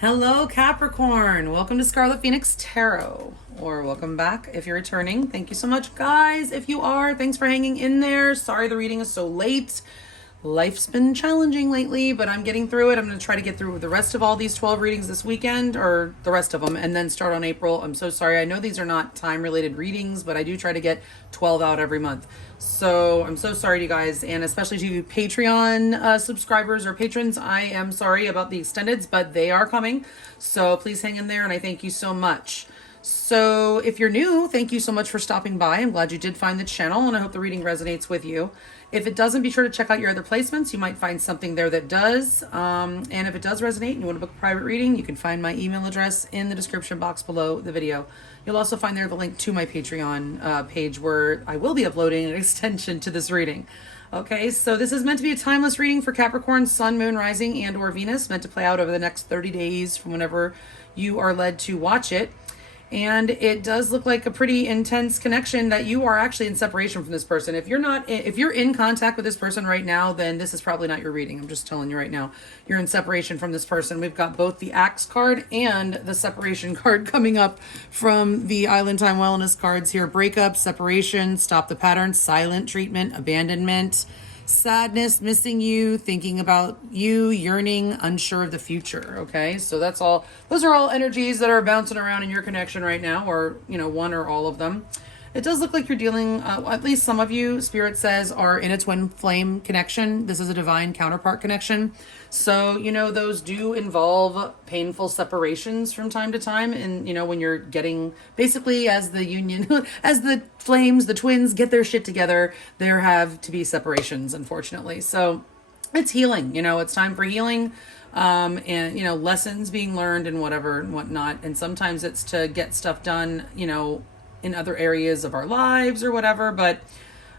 Hello, Capricorn. Welcome to Scarlet Phoenix Tarot, or welcome back if you're returning. Thank you so much, guys. If you are, thanks for hanging in there. Sorry the reading is so late. Life's been challenging lately, but I'm getting through it. I'm going to try to get through the rest of all these 12 readings this weekend, or the rest of them, and then start on April. I'm so sorry. I know these are not time-related readings, but I do try to get 12 out every month. So I'm so sorry to you guys, and especially to you Patreon subscribers or patrons. I am sorry about the extendeds, but they are coming. So please hang in there, and I thank you so much. So if you're new, thank you so much for stopping by. I'm glad you did find the channel, and I hope the reading resonates with you. If it doesn't, be sure to check out your other placements. You might find something there that does. And if it does resonate and you want to book a private reading, you can find my email address in the description box below the video. You'll also find there the link to my Patreon page where I will be uploading an extension to this reading. Okay, so this is meant to be a timeless reading for Capricorn, Sun, Moon, Rising, and or Venus, meant to play out over the next 30 days from whenever you are led to watch it. And it does look like a pretty intense connection that you are actually in separation from this person. If you're in contact with this person right now, then this is probably not your reading. I'm just telling you right now, you're in separation from this person. We've got both the Axe card and the separation card coming up from the Island Time Wellness cards here. Breakup, separation, stop the pattern, silent treatment, abandonment, sadness, missing you, thinking about you, yearning, unsure of the future. Okay, so that's all. Those are all energies that are bouncing around in your connection right now, or one or all of them. It does look like you're dealing, at least some of you, Spirit says, are in a twin flame connection. This is a divine counterpart connection. So, those do involve painful separations from time to time. And, when you're getting, basically as the union, as the flames, the twins get their shit together, there have to be separations, unfortunately. So it's healing, it's time for healing. And, lessons being learned and whatever and whatnot. And sometimes it's to get stuff done, in other areas of our lives or whatever, but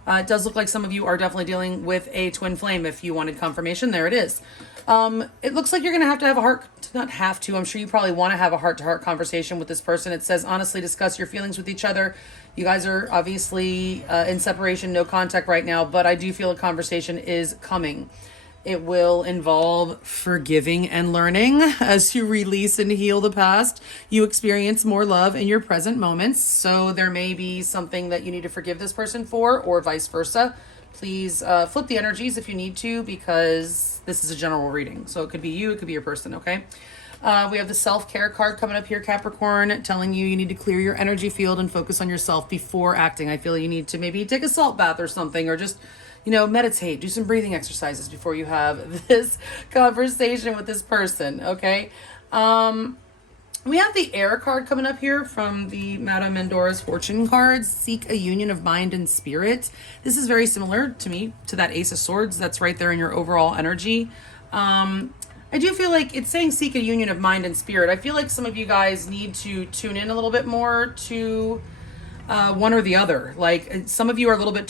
it does look like some of you are definitely dealing with a twin flame. If you wanted confirmation, there it is. It looks like you're going to have a heart, not have to, I'm sure you probably want to have a heart-to-heart conversation with this person. It says, honestly, discuss your feelings with each other. You guys are obviously in separation, no contact right now, but I do feel a conversation is coming. It will involve forgiving and learning. As you release and heal the past, you experience more love in your present moments. So there may be something that you need to forgive this person for, or vice versa. Please flip the energies if you need to, because this is a general reading. So it could be you, it could be your person, okay? We have the self-care card coming up here, Capricorn, telling you need to clear your energy field and focus on yourself before acting. I feel you need to maybe take a salt bath or something, or just meditate, do some breathing exercises before you have this conversation with this person, okay? We have the air card coming up here from the Madame Mendora's fortune cards. Seek a union of mind and spirit. This is very similar to me, to that Ace of Swords that's right there in your overall energy. I do feel like it's saying seek a union of mind and spirit. I feel like some of you guys need to tune in a little bit more to one or the other. Like some of you are a little bit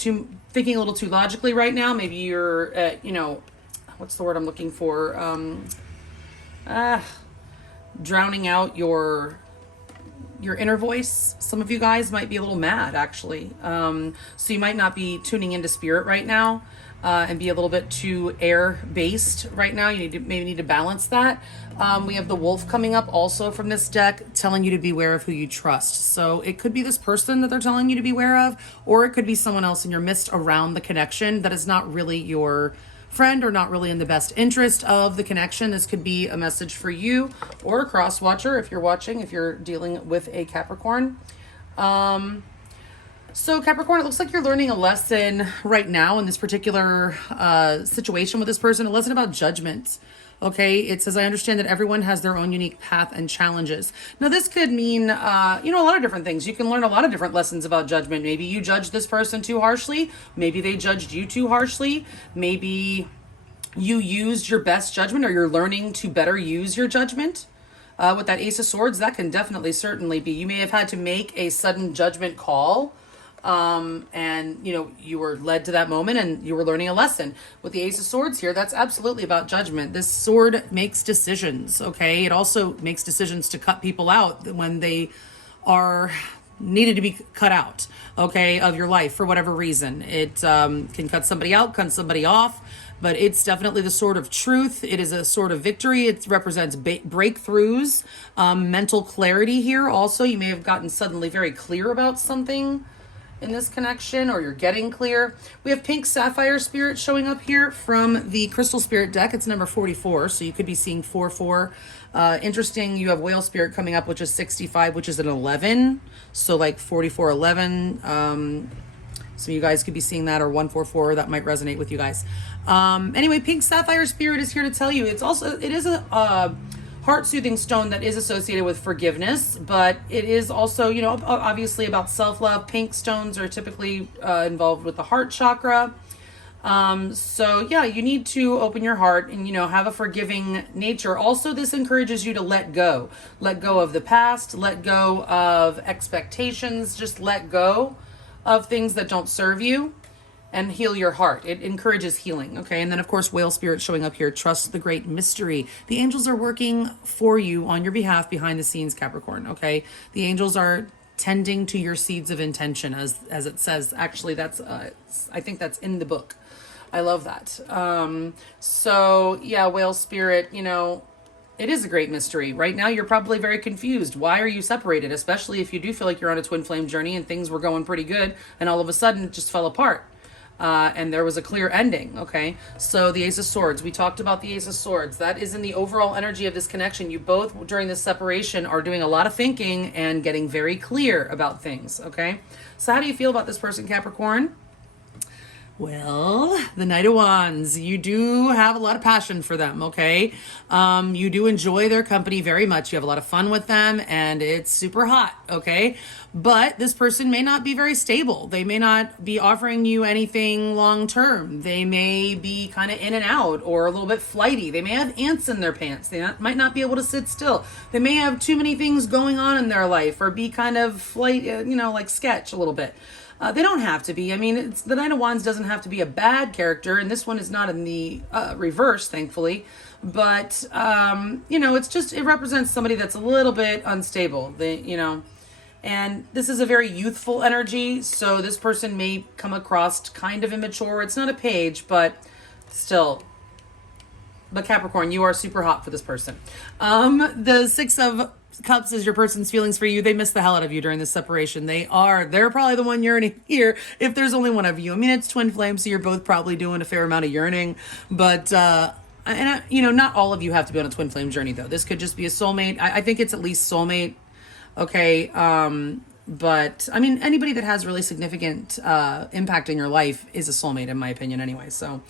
thinking a little too logically right now. Maybe you're, what's the word I'm looking for? Drowning out your inner voice. Some of you guys might be a little mad, actually. So you might not be tuning into spirit right now, and be a little bit too air-based right now. You maybe need to balance that. We have the wolf coming up also from this deck, telling you to beware of who you trust. So it could be this person that they're telling you to beware of, or it could be someone else in your midst around the connection that is not really your friend or not really in the best interest of the connection. This could be a message for you or a cross watcher if you're watching, if you're dealing with a Capricorn. So Capricorn, it looks like you're learning a lesson right now in this particular situation with this person, a lesson about judgment. Okay, it says, I understand that everyone has their own unique path and challenges. Now, this could mean, a lot of different things. You can learn a lot of different lessons about judgment. Maybe you judged this person too harshly. Maybe they judged you too harshly. Maybe you used your best judgment, or you're learning to better use your judgment. With that Ace of Swords, that can certainly be. You may have had to make a sudden judgment call. And you were led to that moment and you were learning a lesson. With the Ace of Swords here, that's absolutely about judgment. This sword makes decisions, okay? It also makes decisions to cut people out when they are needed to be cut out, okay, of your life for whatever reason. It can cut somebody out, cut somebody off. but it's definitely the sword of truth. It is a sword of victory. It represents breakthroughs, mental clarity here. Also, you may have gotten suddenly very clear about something in this connection, or you're getting clear. We have pink sapphire spirit showing up here from the crystal spirit deck. It's number 44, so you could be seeing 4-4. Interesting, you have whale spirit coming up, which is 65, which is an 11, so like 44, 11. So you guys could be seeing that, or 144. That might resonate with you guys. Anyway, pink sapphire spirit is here to tell you it is a heart-soothing stone that is associated with forgiveness, but it is also, you know, obviously about self-love. Pink stones are typically involved with the heart chakra. So yeah, you need to open your heart and, you know, have a forgiving nature. Also, this encourages you to let go of the past, let go of expectations, just let go of things that don't serve you, and heal your heart. It encourages healing, okay? And then, of course, whale spirit showing up here. Trust the great mystery. The angels are working for you on your behalf behind the scenes, Capricorn, okay? The angels are tending to your seeds of intention, as it says. Actually, that's I think that's in the book. I love that. So, yeah, whale spirit, you know, it is a great mystery. Right now, you're probably very confused. Why are you separated? Especially if you do feel like you're on a twin flame journey and things were going pretty good, and all of a sudden it just fell apart. And there was a clear ending, okay? So the Ace of Swords, we talked about the Ace of Swords. That is in the overall energy of this connection. You both, during this separation, are doing a lot of thinking and getting very clear about things, okay? So how do you feel about this person, Capricorn? Well, the Knight of Wands, you do have a lot of passion for them, okay? You do enjoy their company very much. You have a lot of fun with them, and it's super hot, okay? But this person may not be very stable. They may not be offering you anything long-term. They may be kind of in and out, or a little bit flighty. They may have ants in their pants. They might not be able to sit still. They may have too many things going on in their life, or be kind of like sketch a little bit. They don't have to be. I mean, the Knight of Wands doesn't have to be a bad character, and this one is not in the reverse, thankfully. But, you know, it represents somebody that's a little bit unstable, and this is a very youthful energy, so this person may come across kind of immature. It's not a page, but still. But Capricorn, you are super hot for this person. The Six of Cups is your person's feelings for you. They miss the hell out of you during this separation. They're probably the one yearning here if there's only one of you. I mean, it's twin flame, so you're both probably doing a fair amount of yearning, but not all of you have to be on a twin flame journey, though. This could just be a soulmate. I think it's at least soulmate, okay? But I mean, anybody that has really significant impact in your life is a soulmate, in my opinion, anyway. So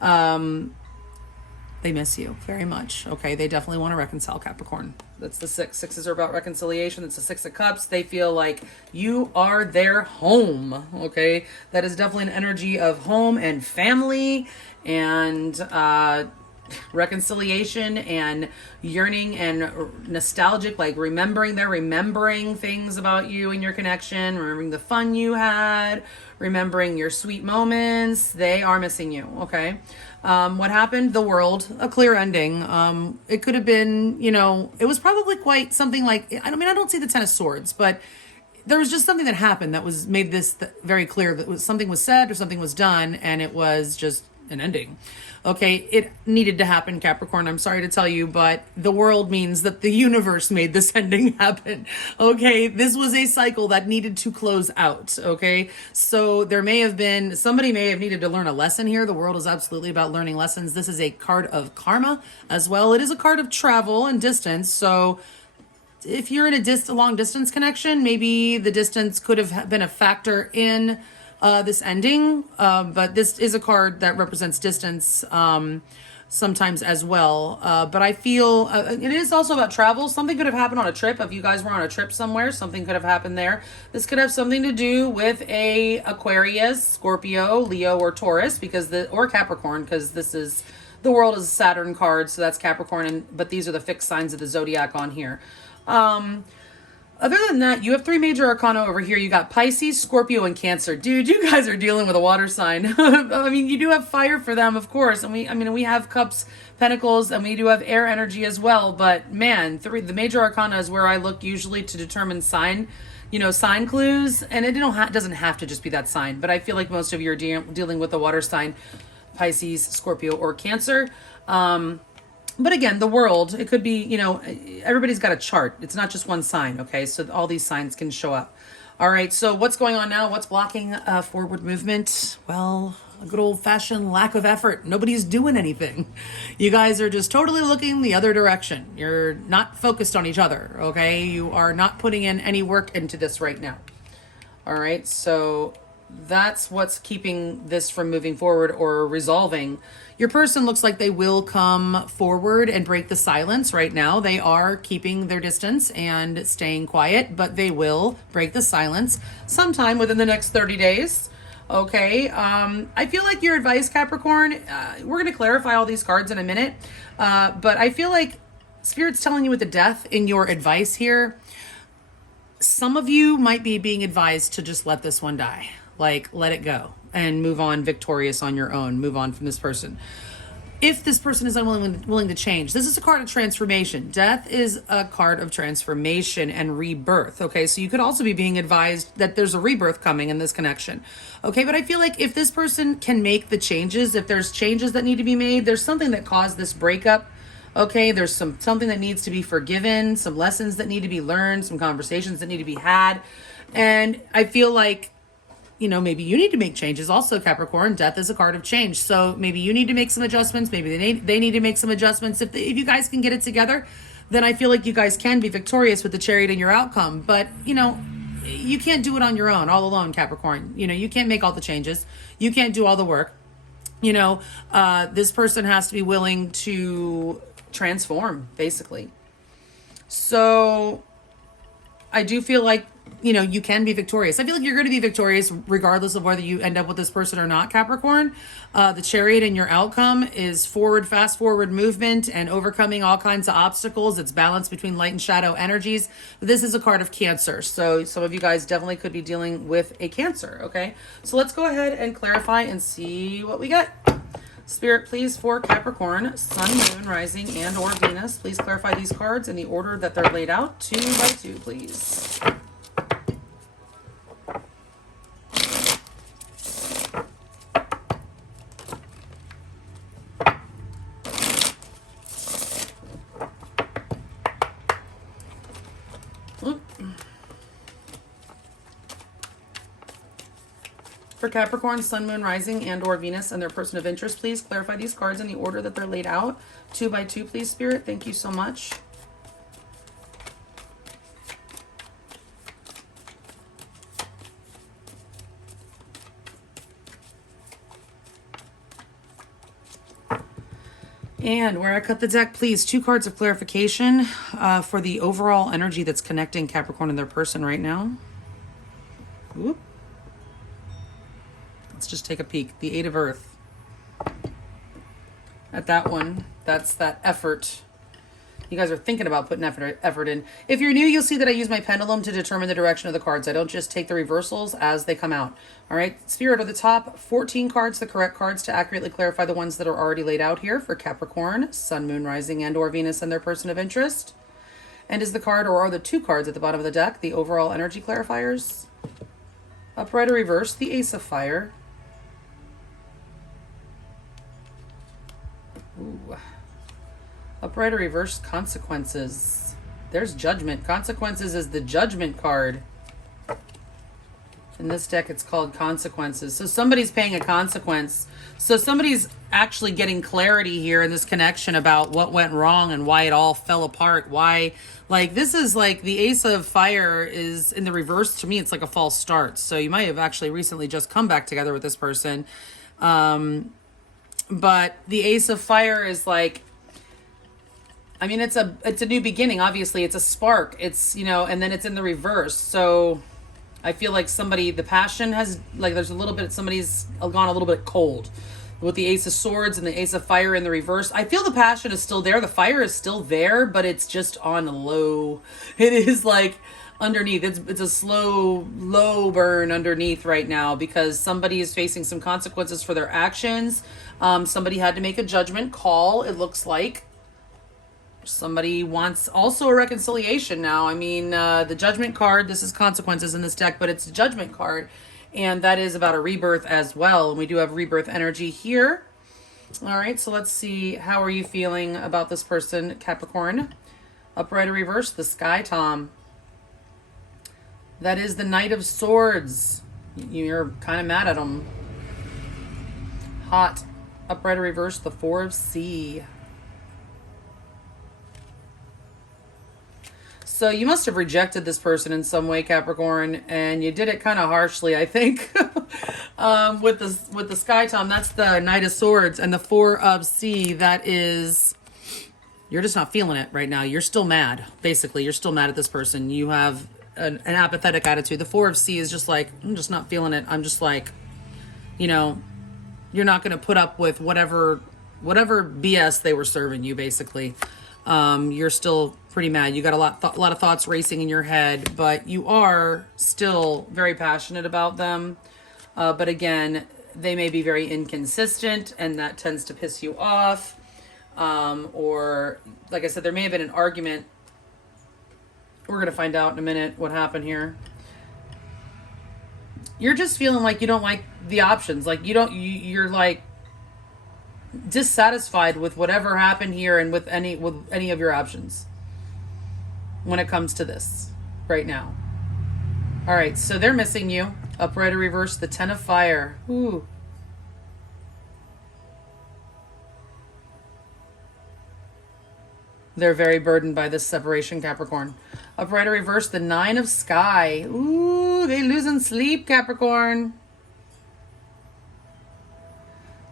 they miss you very much, okay? They definitely want to reconcile, Capricorn. That's the six. Sixes are about reconciliation. It's the Six of Cups. They feel like you are their home, okay? That is definitely an energy of home and family and reconciliation and yearning and nostalgic, like remembering things about you and your connection, remembering the fun you had, remembering your sweet moments. They are missing you, okay? What happened? The world, a clear ending. It could have been, it was probably quite something like, I don't see the Ten of Swords, but there was just something that happened that made this very clear, that something was said or something was done, and it was just an ending. Okay, it needed to happen, Capricorn. I'm sorry to tell you, but the world means that the universe made this ending happen. Okay, this was a cycle that needed to close out. Okay, so somebody may have needed to learn a lesson here. The world is absolutely about learning lessons. This is a card of karma as well. It is a card of travel and distance. So if you're in a long distance connection, maybe the distance could have been a factor in this ending, but this is a card that represents distance sometimes as well. But I feel it is also about travel. Something could have happened on a trip. If you guys were on a trip somewhere, something could have happened there. This could have something to do with a Aquarius, Scorpio, Leo, or Taurus, or Capricorn, because the world is a Saturn card, so that's Capricorn, but these are the fixed signs of the zodiac on here. Other than that, you have 3 major arcana over here. You got Pisces, Scorpio, and Cancer. Dude, you guys are dealing with a water sign. I mean, you do have fire for them, of course. And we have Cups, Pentacles, and we do have air energy as well. But man, the major arcana is where I look usually to determine sign clues. And it doesn't have to just be that sign. But I feel like most of you are dealing with a water sign. Pisces, Scorpio, or Cancer. But again, the world, it could be, you know, everybody's got a chart. It's not just one sign, okay? So all these signs can show up. All right, so what's going on now? What's blocking forward movement? Well, a good old-fashioned lack of effort. Nobody's doing anything. You guys are just totally looking the other direction. You're not focused on each other, okay? You are not putting in any work into this right now. All right, so that's what's keeping this from moving forward or resolving. Your person looks like they will come forward and break the silence right now. They are keeping their distance and staying quiet, but they will break the silence sometime within the next 30 days. Okay, I feel like your advice, Capricorn, we're going to clarify all these cards in a minute, but I feel like Spirit's telling you with the death in your advice here, some of you might be being advised to just let this one die. Like, let it go and move on victorious on your own. Move on from this person. If this person is willing to change, this is a card of transformation. Death is a card of transformation and rebirth. Okay, so you could also be being advised that there's a rebirth coming in this connection. Okay, but I feel like if this person can make the changes, if there's changes that need to be made, there's something that caused this breakup. Okay, there's something that needs to be forgiven, some lessons that need to be learned, some conversations that need to be had. And I feel like, you know, maybe you need to make changes also, Capricorn. Death is a card of change. So maybe you need to make some adjustments. Maybe they need to make some adjustments. If you guys can get it together, then I feel like you guys can be victorious with the Chariot in your outcome. But, you know, you can't do it on your own, all alone, Capricorn. You know, you can't make all the changes. You can't do all the work. You know, this person has to be willing to transform, basically. So I do feel like, you know, you can be victorious. I feel like you're going to be victorious regardless of whether you end up with this person or not, Capricorn. The Chariot in your outcome is forward, fast forward movement and overcoming all kinds of obstacles. It's balance between light and shadow energies. This is a card of Cancer. So some of you guys definitely could be dealing with a Cancer, okay? So let's go ahead and clarify and see what we got. Spirit, please, for Capricorn, Sun, Moon, Rising, and or Venus, please clarify these cards in the order that they're laid out, 2 by 2, please. For Capricorn, Sun, Moon, Rising, and or Venus, and their person of interest, please clarify these cards in the order that they're laid out. 2 by 2, please, Spirit. Thank you so much. And where I cut the deck, please, 2 cards of clarification for the overall energy that's connecting Capricorn and their person right now. Whoop. Let's just take a peek. The 8 of Earth. At that one, that's that effort. You guys are thinking about putting effort in. If you're new, you'll see that I use my pendulum to determine the direction of the cards. I don't just take the reversals as they come out. All right, Spirit at the top, 14 cards, the correct cards to accurately clarify the ones that are already laid out here for Capricorn, Sun, Moon, Rising, and or Venus, and their person of interest. And is the card, or are the 2 cards at the bottom of the deck, the overall energy clarifiers? Upright or reverse, the Ace of Fire. Ooh. Upright or reverse, Consequences. There's Judgment. Consequences is the Judgment card. In this deck, it's called Consequences. So somebody's paying a consequence. So somebody's actually getting clarity here in this connection about what went wrong and why it all fell apart. Why, like, this is like the Ace of Fire is in the reverse. To me, it's like a false start. So you might have actually recently just come back together with this person. But the Ace of Fire is like, I mean, it's a new beginning. Obviously, it's a spark. It's, you know, and then it's in the reverse. So I feel like somebody, the passion has, like, there's a little bit, somebody's gone a little bit cold with the Ace of Swords and the Ace of Fire in the reverse. I feel the passion is still there. The fire is still there, but it's just on low. It is like underneath. It's a slow, low burn underneath right now because somebody is facing some consequences for their actions. Somebody had to make a judgment call, it looks like. Somebody wants also a reconciliation now. I mean, the Judgment card, this is Consequences in this deck, but it's a Judgment card, and that is about a rebirth as well. And we do have rebirth energy here. All right, so let's see. How are you feeling about this person, Capricorn? Upright or reverse, the Sky Tom. That is the Knight of Swords. You're kind of mad at him. Hot. Upright or reverse, the Four of Sea. So you must have rejected this person in some way, Capricorn, and you did it kind of harshly, I think. With the Sky Tom, that's the Knight of Swords, and the Four of Sea, that is, you're just not feeling it right now. You're still mad, basically. You're still mad at this person. You have an apathetic attitude. The Four of Sea is just like, I'm just not feeling it. I'm just like, you know, you're not going to put up with whatever BS they were serving you, basically. You're still pretty mad. You got a lot of thoughts racing in your head, but you are still very passionate about them. But again, they may be very inconsistent, and that tends to piss you off. Or like I said, there may have been an argument. We're going to find out in a minute what happened here. You're just feeling like you don't like the options. Like you're like dissatisfied with whatever happened here and with any of your options when it comes to this right now. All right, so they're missing you. Upright or reverse, the Ten of Fire. Ooh. They're very burdened by this separation, Capricorn. Upright or reverse, the Nine of Sky. Ooh, they losing sleep, Capricorn.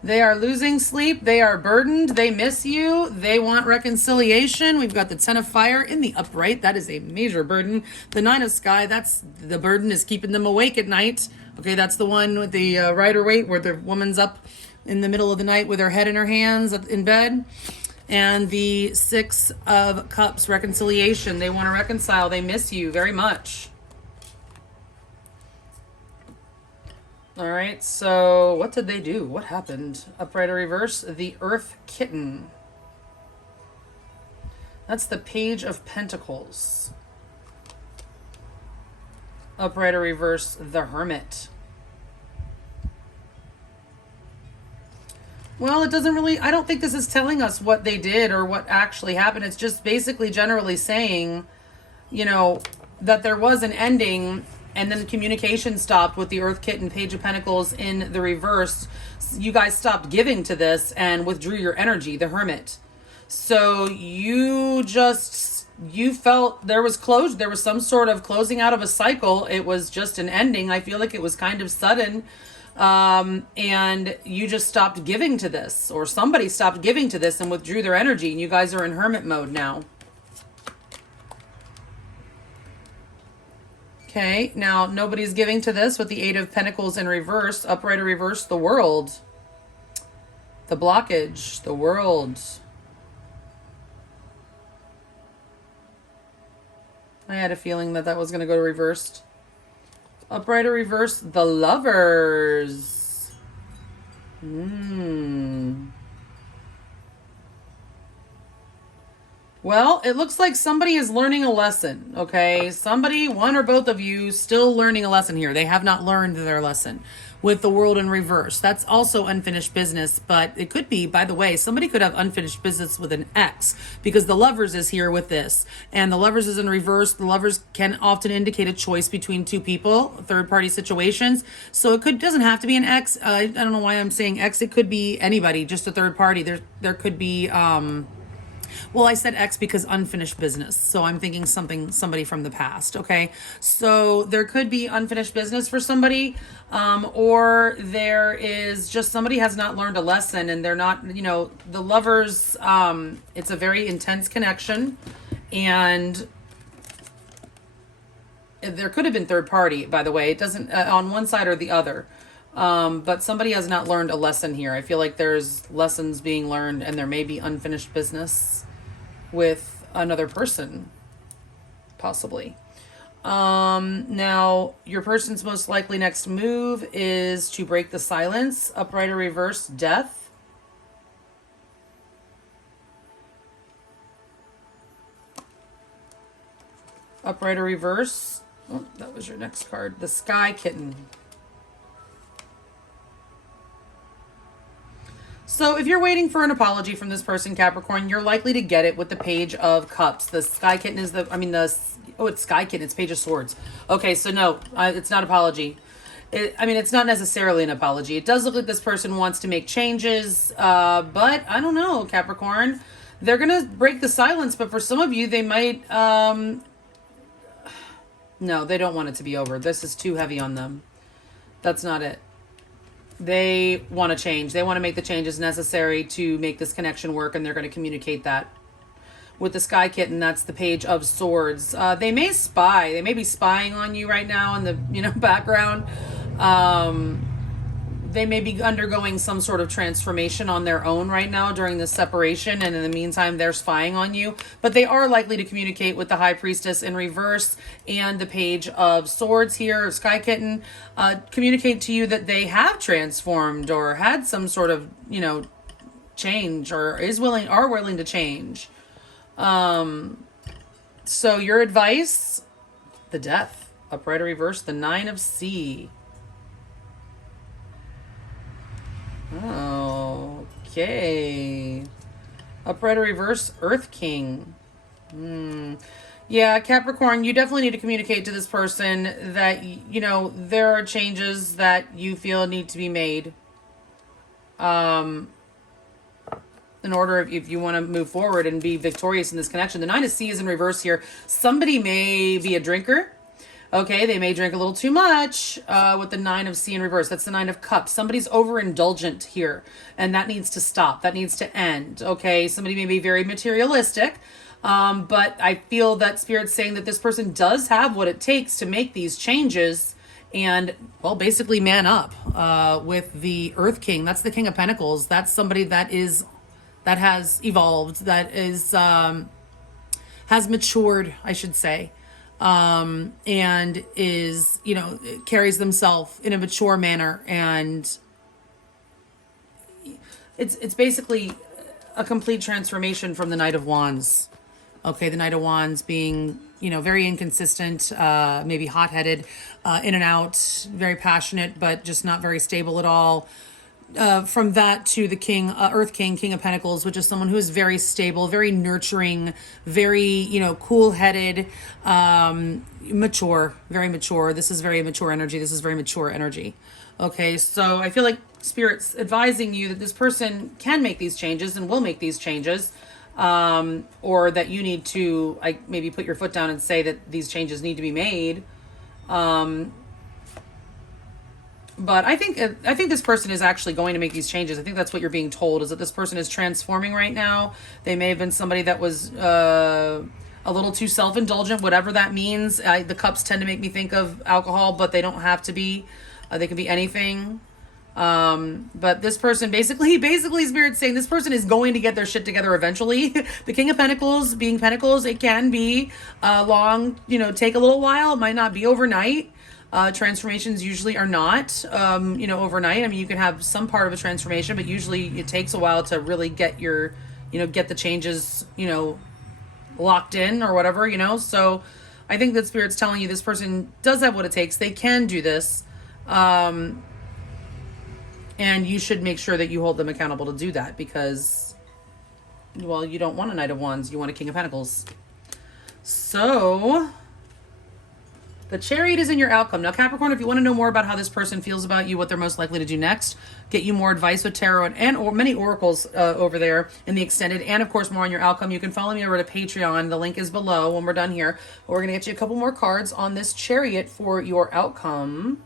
They are losing sleep. They are burdened. They miss you. They want reconciliation. We've got the Ten of Fire in the upright. That is a major burden. The Nine of Sky, that's the burden is keeping them awake at night. Okay, that's the one with the Rider-Waite where the woman's up in the middle of the night with her head in her hands in bed. And the Six of Cups, reconciliation. They want to reconcile. They miss you very much. All right, so what did they do? What happened? Upright or reverse, the Earth Kitten. That's the Page of Pentacles. Upright or reverse, the Hermit. Well, it doesn't really, I don't think this is telling us what they did or what actually happened. It's just basically generally saying, you know, that there was an ending and then communication stopped with the Earth Kitten, Page of Pentacles in the reverse. You guys stopped giving to this and withdrew your energy, the Hermit. So you felt there was closure. There was some sort of closing out of a cycle. It was just an ending. I feel like it was kind of sudden. And you just stopped giving to this, or somebody stopped giving to this and withdrew their energy. And you guys are in hermit mode now. Okay, now nobody's giving to this with the Eight of Pentacles in reverse. Upright or reverse, the World. The blockage, the World. I had a feeling that was going to go to reversed. Upright or reverse, the Lovers. Well, it looks like somebody is learning a lesson, okay? Somebody, one or both of you, still learning a lesson here. They have not learned their lesson with the World in reverse. That's also unfinished business, but it could be, by the way, somebody could have unfinished business with an ex because the Lovers is here with this. And the Lovers is in reverse. The Lovers can often indicate a choice between two people, third-party situations. So it doesn't have to be an ex. I don't know why I'm saying ex. It could be anybody, just a third party. There could be... well, I said ex because unfinished business. So I'm thinking somebody from the past. Okay. So there could be unfinished business for somebody, or there is just somebody has not learned a lesson and they're not, the Lovers, it's a very intense connection, and there could have been third party, by the way. It doesn't, on one side or the other. But somebody has not learned a lesson here. I feel like there's lessons being learned and there may be unfinished business with another person, possibly. Now, your person's most likely next move is to break the silence. Upright or reverse, Death. Upright or reverse. Oh, that was your next card. The Sky Kitten. So if you're waiting for an apology from this person, Capricorn, you're likely to get it with the Page of Cups. The Sky Kitten is it's Sky Kitten, it's Page of Swords. Okay, so no, it's not apology. It's not necessarily an apology. It does look like this person wants to make changes, but I don't know, Capricorn. They're going to break the silence, but for some of you, they might, no, they don't want it to be over. This is too heavy on them. That's not it. They want to change. They want to make the changes necessary to make this connection work, and they're going to communicate that. With the Sky Kitten, that's the Page of Swords. They may spy. They may be spying on you right now in the background. They may be undergoing some sort of transformation on their own right now during this separation, and in the meantime, they're spying on you. But they are likely to communicate with the High Priestess in reverse and the Page of Swords here, Sky Kitten, communicate to you that they have transformed or had some sort of, change, or are willing to change. So your advice, the Death, upright or reverse, the Nine of Sea. Okay. Upright or reverse, Earth King. Yeah, Capricorn, you definitely need to communicate to this person that, there are changes that you feel need to be made. In order, if you want to move forward and be victorious in this connection. The Nine of Sea is in reverse here. Somebody may be a drinker. Okay, they may drink a little too much with the Nine of Sea in reverse. That's the Nine of Cups. Somebody's overindulgent here, and that needs to stop. That needs to end. Okay, somebody may be very materialistic, but I feel that Spirit's saying that this person does have what it takes to make these changes and, well, basically man up with the Earth King. That's the King of Pentacles. That's somebody that has evolved, that is has matured, I should say. And is, carries themselves in a mature manner, and it's basically a complete transformation from the Knight of Wands. Okay, the Knight of Wands being, very inconsistent, maybe hot-headed, in and out, very passionate, but just not very stable at all. From that to the King, Earth King, King of Pentacles, which is someone who is very stable, very nurturing, very, cool-headed, mature, very mature. This is very mature energy. This is very mature energy. Okay, so I feel like Spirit's advising you that this person can make these changes and will make these changes, or that you need to maybe put your foot down and say that these changes need to be made. But I think this person is actually going to make these changes. I think that's what you're being told, is that this person is transforming right now. They may have been somebody that was a little too self-indulgent, whatever that means. The cups tend to make me think of alcohol, but they don't have to be. They can be anything. But this person basically Spirit's saying this person is going to get their shit together eventually. The King of Pentacles being Pentacles, it can be long, take a little while. It might not be overnight. Transformations usually are not, overnight. You can have some part of a transformation, but usually it takes a while to really get get the changes, locked in or whatever, So I think that Spirit's telling you this person does have what it takes. They can do this. And you should make sure that you hold them accountable to do that, because, well, you don't want a Knight of Wands. You want a King of Pentacles. So the Chariot is in your outcome. Now, Capricorn, if you want to know more about how this person feels about you, what they're most likely to do next, get you more advice with tarot or many oracles over there in the extended, and of course more on your outcome, you can follow me over to Patreon. The link is below when we're done here. We're going to get you a couple more cards on this Chariot for your outcome.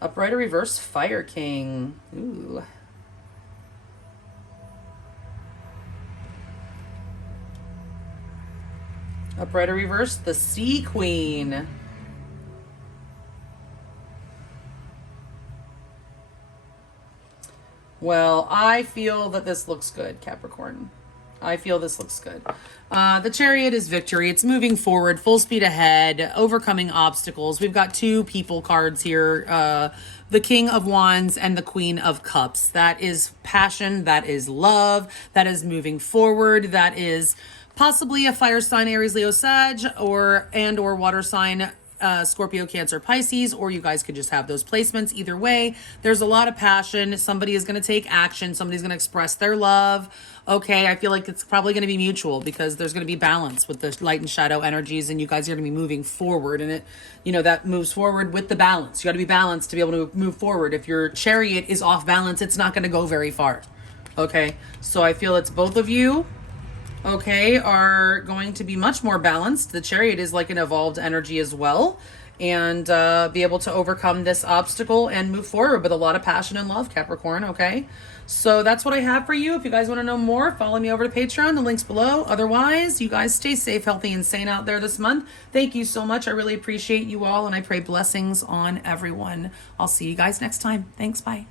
Upright or reverse, Fire King. Ooh. Upright or reverse, the Sea Queen. Well, I feel that this looks good, Capricorn. I feel this looks good. The Chariot is victory. It's moving forward, full speed ahead, overcoming obstacles. We've got two people cards here. The King of Wands and the Queen of Cups. That is passion. That is love. That is moving forward. That is possibly a fire sign, Aries, Leo, Sag, or water sign, Scorpio, Cancer, Pisces, or you guys could just have those placements. Either way, there's a lot of passion. Somebody is going to take action. Somebody's going to express their love. Okay, I feel like it's probably going to be mutual because there's going to be balance with the light and shadow energies, and you guys are going to be moving forward, and it, you know, that moves forward with the balance. You got to be balanced to be able to move forward. If your chariot is off balance, it's not going to go very far. Okay, so I feel it's both of you, okay, are going to be much more balanced. The chariot is like an evolved energy as well, and be able to overcome this obstacle and move forward with a lot of passion and love, Capricorn, okay? So that's what I have for you. If you guys want to know more, follow me over to Patreon. The link's below. Otherwise, you guys stay safe, healthy, and sane out there this month. Thank you so much. I really appreciate you all, and I pray blessings on everyone. I'll see you guys next time. Thanks. Bye.